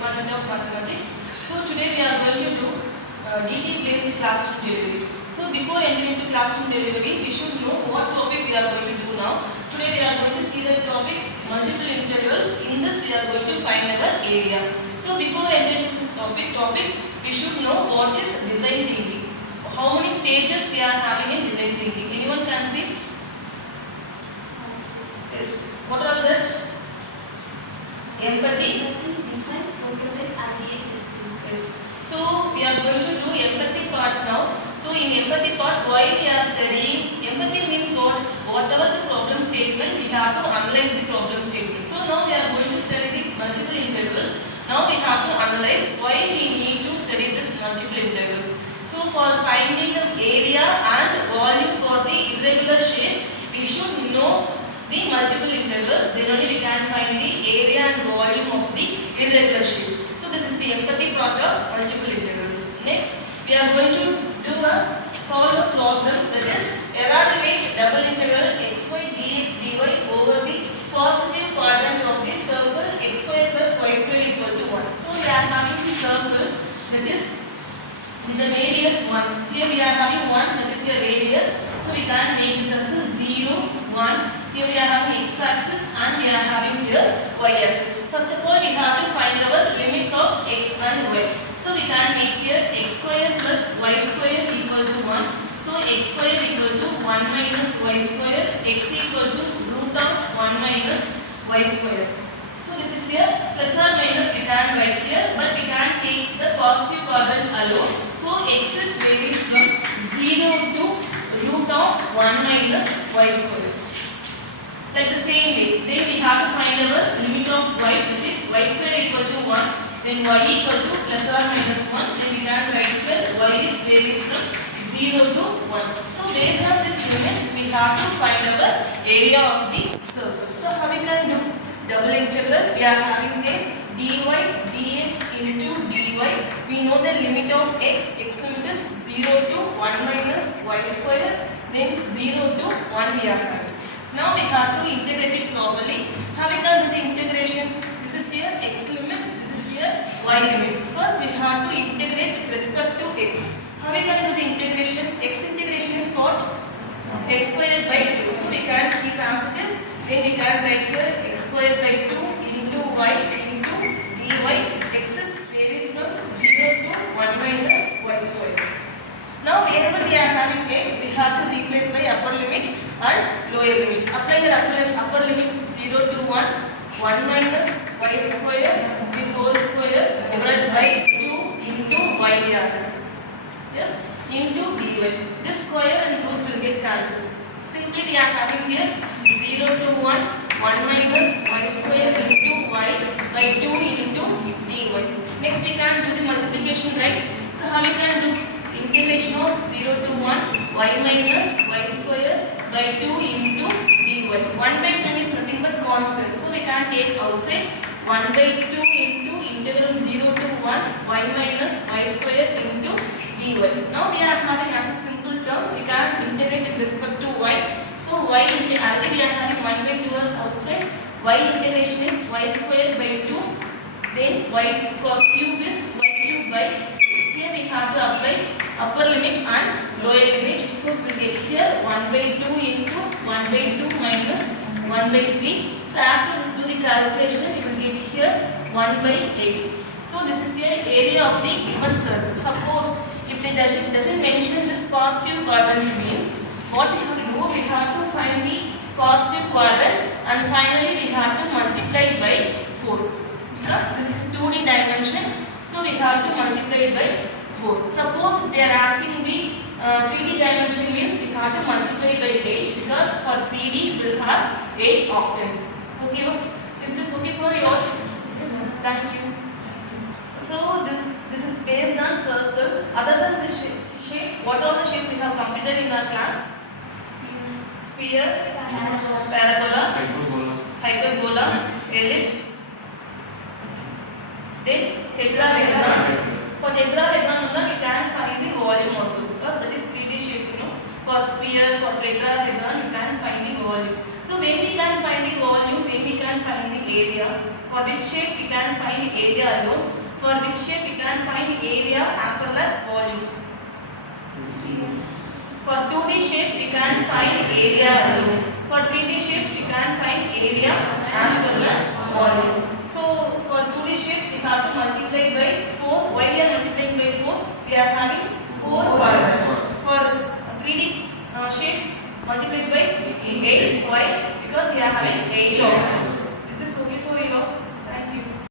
Department of Mathematics. So today we are going to do detail based classroom delivery. So before entering into classroom delivery, we should know what topic we are going to do now. Today we are going to see the topic multiple integrals. In this we are going to find our area. So before entering into this topic, we should know what is design thinking. How many stages we are having in design thinking? Anyone can see? Yes. What are that? Empathy. Define, prototype, ideate, testing. Yes. So we are going to do empathy part now. So in empathy part, why we are studying? Empathy means what? Whatever the problem statement, we have to analyze the problem statement. So now we are going to study the multiple integrals. Now we have to analyze why we need to study this multiple integrals. So for finding the area and volume for the irregular shapes, we should know the multiple integrals. Then only we can find the area and volume of the irregular shapes. So this is the empathy part of multiple integrals. Next, we are going to solve a problem, that is evaluate double integral xy dx dy over the positive quadrant of the circle x square plus y square equal to 1. So we are having the circle, that is the radius 1. Here we are having 1, that is your radius. So we can make this as a 0, 1. Here we are having x-axis and we are having here y-axis. First of all, we have to find our limits of x and y. So we can make here x square plus y square equal to 1. So x square equal to 1 minus y square, x equal to root of 1 minus y square. So this is here plus or minus we can write here, but we can take the positive quadrant alone. So x is varies from 0 to root of 1 minus y square. Like the same way, then we have to find our limit of y, that is y square equal to 1, then y equal to plus or minus 1, then we can write here y is varies from 0 to 1. So based on these limits, we have to find our area of the circle. So how we can do double integral? We are having the dy dx into dy. We know the limit of x limit is 0 to 1 minus y square, then 0 to 1 we are having. Now we have to integrate it properly. How we can do the integration? This is here x limit, this is here y limit. First we have to integrate with respect to x. How we can do the integration? X integration is what? X squared by 2. So we can keep as it is. Then we can write here x squared by 2 into y into dy. X is varies from 0 to 1 minus y squared. Now wherever we are having x, we have to replace by upper limit and lower limit. Apply your upper limit 0 to 1, 1 minus y square, the whole square divided by 2 into y we are having. Yes, into dy. This square and root will get cancelled. Simply we are having here 0 to 1, 1 minus y square into y by 2 into dy. Next we can do the multiplication, right? So how we can do integration of 0 to 1 y minus y square by 2 into dy. 1 by 2 is nothing but constant. So we can take outside 1 by 2 into integral 0 to 1 y minus y square into dy. Now we are having as a simple term, we can integrate with respect to y. So y already we are having 1 by 2 as outside. Y integration is y square by 2. Then y square cube is y cube by 2. Here we have to apply upper limit and lower limit. So we get here 1 by 2 into 1 by 2 minus 1 by 3. So after we do the calculation, we will get here 1 by 8. So this is here area of the given circle. Suppose if it doesn't mention this positive quadrant, means what we have to do, we have to find the positive quadrant and finally we have to multiply by 4. Because this is 2D dimension, so we have to multiply by 4. Suppose they are asking the 3D dimension, means we have to multiply by 8 because for 3D we will have 8 octant. Okay, is this okay for you all? Thank you. So this is based on circle. Other than this shape, what are the shapes we have completed in our class? Sphere, parabola, hyperbola, ellipse, then tetrahedron. For tetrahedron we can find the volume also because that is 3D shapes, For sphere, for tetrahedron we can find the volume. So when we can find the volume, when we can find the area. For which shape we can find area alone. For which shape we can find area as well as volume. For 2D shapes we can find area alone. For 3D shapes we can find area as well as volume. So for 2D shapes we have to multiply by 4. Why we are multiplying by 4? We are having 4 quadrants. For 3D shapes multiplied by 8. Why?